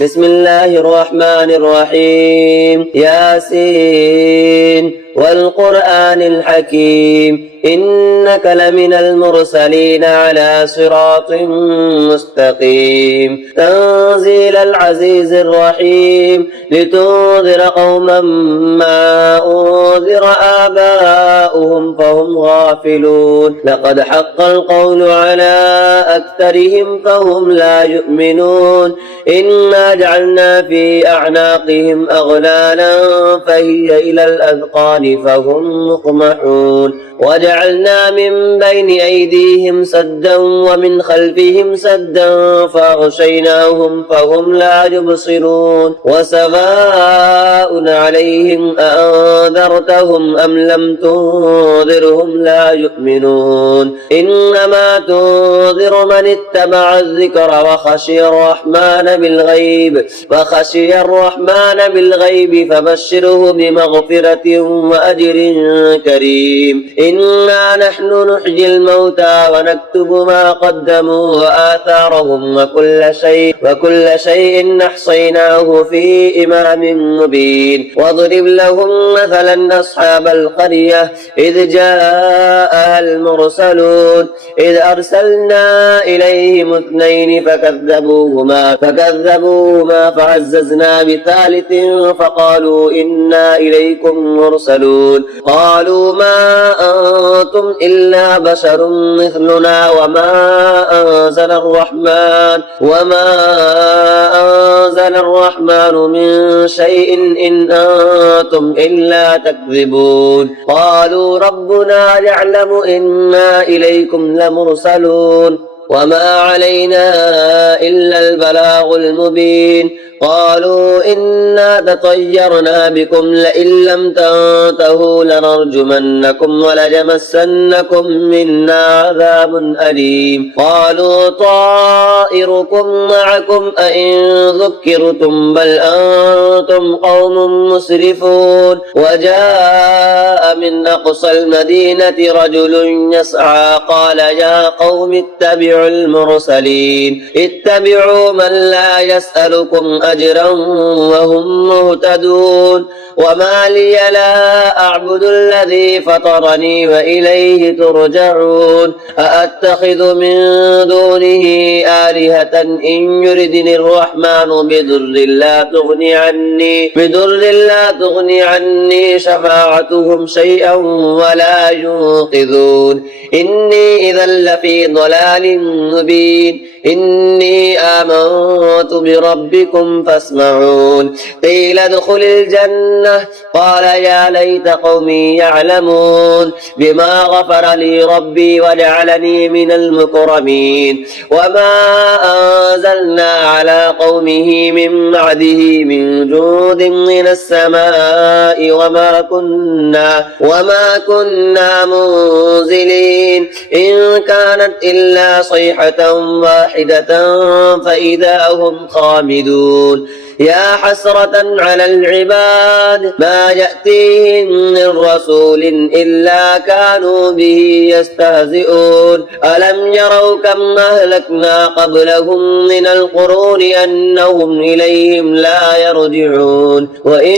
بسم الله الرحمن الرحيم ياسين والقرآن الحكيم إنك لمن المرسلين على صراط مستقيم تنزيل العزيز الرحيم لتنذر قوما ما أنذر آباؤهم فهم غافلون لقد حق القول على أكثرهم فهم لا يؤمنون إنا جعلنا في أعناقهم أغلالا فهي إلى الأذقان فهم مقمحون وجعلنا من بين أيديهم سدا ومن خلفهم سدا فأغشيناهم فهم لا يبصرون وسواء عليهم أأنذرتهم أم لم تنذرهم لا يؤمنون إنما تنذر من اتبع الذكر وخشي الرحمن بالغيب فبشره بمغفرة وأجر كريم إنا نحن نحيي الموتى ونكتب ما قدموا وآثارهم وكل شيء أحصيناه في إمام مبين واضرب لهم مثلا أصحاب القرية إذ جاءها المرسلون إذ أرسلنا إليهم اثنين فكذبوهما فعززنا بثالث فقالوا إنا إليكم مرسلون قالوا ما أنتم إلا بشر مثلنا وما أنزل الرحمن من شيء إن أنتم إلا تكذبون قالوا ربنا يعلم إنا إليكم لمرسلون وما علينا إلا البلاغ المبين قالوا إنا تطيرنا بكم لئن لم تنتهوا لنرجمنكم وليمسنكم منا عذاب أليم قالوا طائركم معكم أئن ذكرتم بل أنتم قوم مسرفون وجاء من أقصى المدينة رجل يسعى قال يا قوم اتبعوا المرسلين اتبعوا من لا يسألكم أجرا وهم مهتدون وما لي لا أعبد الذي فطرني وإليه ترجعون أأتخذ من دونه آلهة إن يردني الرحمن بضر لا تغني عني شفاعتهم شيئا ولا ينقذون إني إذا لفي ضلال مبين إني آمنت بربكم فاسمعون قيل ادخل الجنة قال يا ليت قومي يعلمون بما غفر لي ربي وجعلني من المكرمين وما أنزلنا على قومه من بعده من جود من السماء وما كنا منزلين إن كانت إلا صيحة واحدة فإذا هم خامدون يا حسرة على العباد ما يأتيهم من رسول إلا كانوا به يستهزئون ألم يروا كم أهلكنا قبلهم من القرون أنهم إليهم لا يرجعون وإن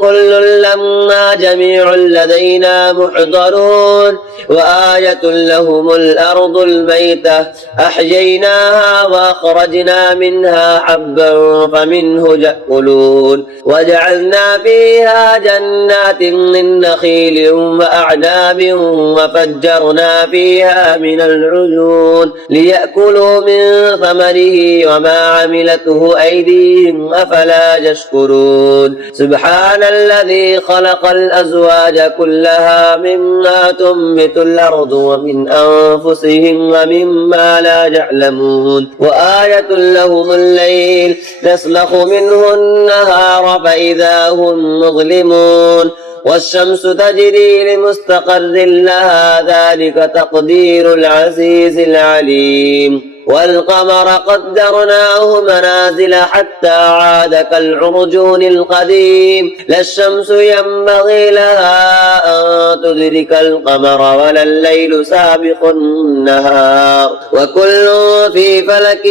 كل لما جميع لدينا محضرون وآية لهم الأرض الميتة أحييناها وأخرجنا منها حبا فمنه يأكلون وجعلنا فيها جنات من نخيل وأعناب وفجرنا فيها من العيون ليأكلوا من ثمره وما عملته أيديهم أفلا يشكرون سبحان الذي خلق الأزواج كلها مما تنبت الأرض ومن أنفسهم ومما لا يعلمون وآية لهم الليل نسلخ منه النهار فإذا هم مظلمون والشمس تجري لمستقر لها ذلك تقدير العزيز العليم والقمر قدرناه منازل حتى عاد كالعرجون القديم لا الشمس ينبغي لها أن تدرك القمر ولا الليل سابق النهار وكل في فلك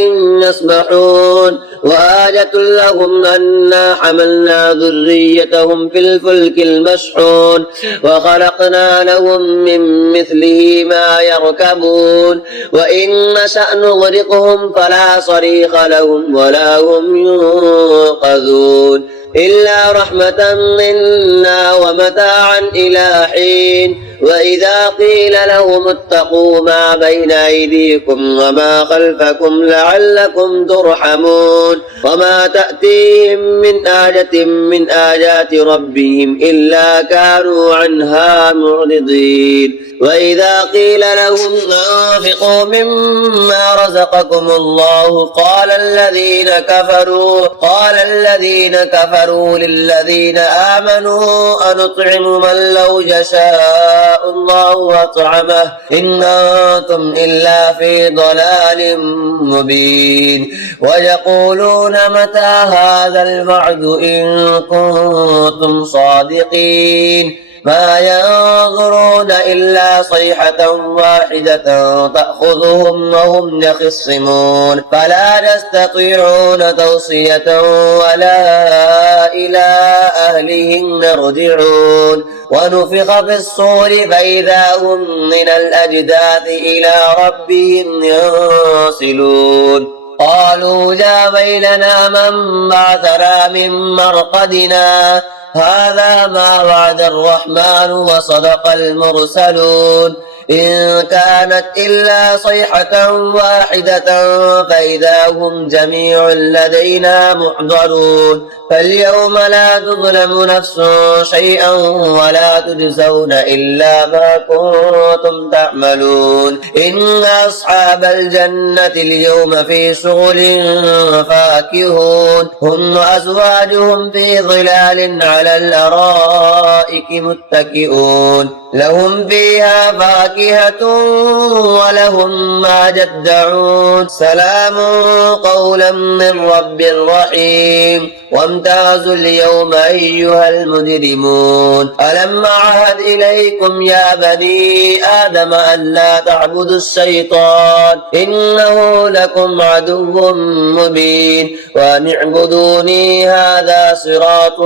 يسبحون وآية لهم أنا حملنا ذريتهم في الفلك المشحون وخلقنا لهم من مثله ما يركبون وإن نشأ نغرقهم فلا صريخ لهم ولا هم ينقذون إلا رحمة منا ومتاعا إلى حين وإذا قيل لهم اتقوا ما بين أيديكم وما خلفكم لعلكم ترحمون وما تأتيهم من آية من آيات ربهم إلا كانوا عنها معرضين وإذا قيل لهم أنفقوا مما رزقكم الله قال الذين كفروا للذين آمنوا أنطعم من لو يشاء الله أطعمه إن أنتم إلا في ضلال مبين ويقولون متى هذا الوعد إن كنتم صادقين ما ينظرون إلا صيحة واحدة تأخذهم وهم يخصمون فلا يستطيعون توصية ولا إلى أهلهم يرجعون ونفخ في الصور فإذا هم من الأجداث إلى ربهم ينسلون قالوا يا ويلنا من بعثنا من مرقدنا هذا ما وعد الرحمن وصدق المرسلون إن كانت إلا صيحة واحدة فإذا هم جميع لدينا محضرون فاليوم لا تظلم نفس شيئا ولا تجزون إلا ما كنتم تعملون إن أصحاب الجنة اليوم في شغل فاكهون هم وأزواجهم في ظلال على الأرائك متكئون لهم فيها فاكهة ولهم ما يدعون سلام قولا من رب رحيم وامتازوا اليوم أيها المجرمون ألم أعهد إليكم يا بني آدم أن لا تعبدوا الشيطان إنه لكم عدو مبين وأن اعبدوني هذا صراط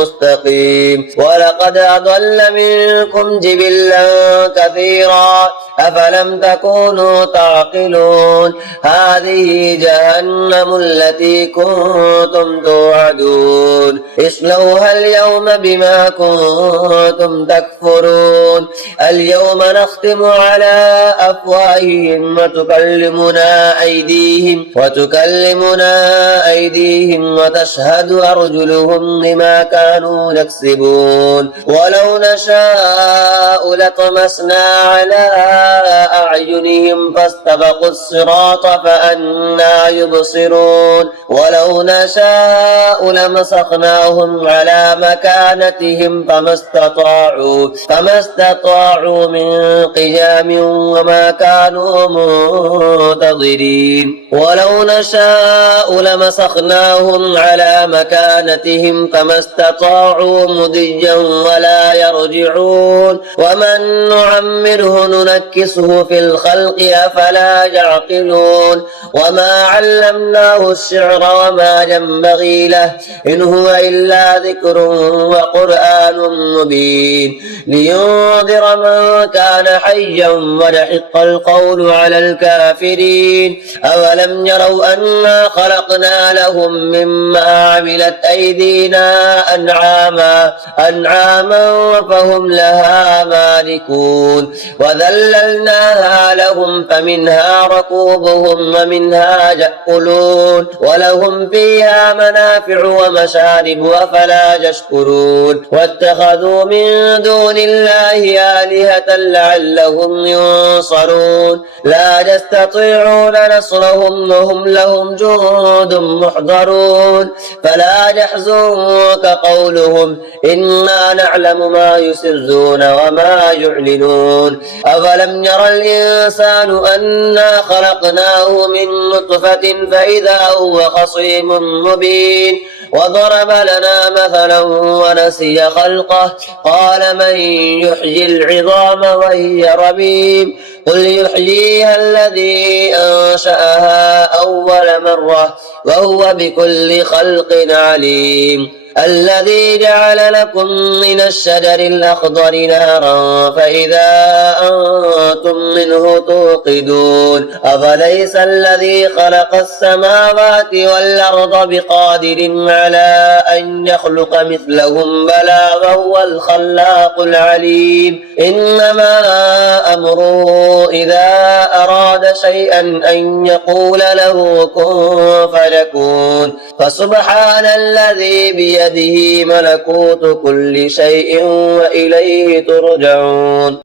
مستقيم ولقد أضل منكم جبلا كثيرا أفلم تكونوا تعقلون هذه جهنم التي كنتم توعدون اصلوها اليوم بما كنتم تكفرون اليوم نختم على أفواههم وتكلمنا أيديهم وتشهد أرجلهم بما كانوا يكسبون ولو نشاء لطمسنا على أعينهم فاستبقوا الصراط فأنى يبصرون ولو نشاء لمسخناهم على مكانتهم فما استطاعوا من قيام وما كانوا منتظرين ولو نشاء لمسخناهم على مكانتهم فما استطاعوا مضيا ولا يرجعون ومن نعمره ننكسه في الخلق أفلا يعقلون وما علمناه الشعر وما ينبغي له إن هو إلا ذكر وقرآن مبين لينذر من كان حيا ويحق القول على الكافرين أولم يروا أنا خلقنا لهم مما عملت أيدينا أنعاما فهم لها مالكون وذللناها لهم فمنها ركوبهم ومنها يأكلون ولهم فيها منافع ومشارب أفلا يشكرون واتخذوا من دون الله آلهة لعلهم ينصرون لا يستطيعون نصرهم وهم لهم جند محضرون فلا يحزنك قولهم إنا نعلم ما يسرون وما يعلنون أفلم ير الإنسان أنا خلقناه من نطفة فإذا هو خصيم مبين وضرب لنا مثلا ونسي خلقه قال من يحيي العظام وهي رميم قل يحييها الذي أنشأها أول مرة وهو بكل خلق عليم الذي جعل لكم من الشجر الأخضر نارا فإذا أنتم منه توقدون أفليس الذي خلق السماوات والأرض بقادر على أن يخلق مثلهم بلى وهو الخلاق العليم إنما أمره إذا أراد شيئا أن يقول له كن فيكون فسبحان الذي بيده ملكوت كل شيء وإليه ترجعون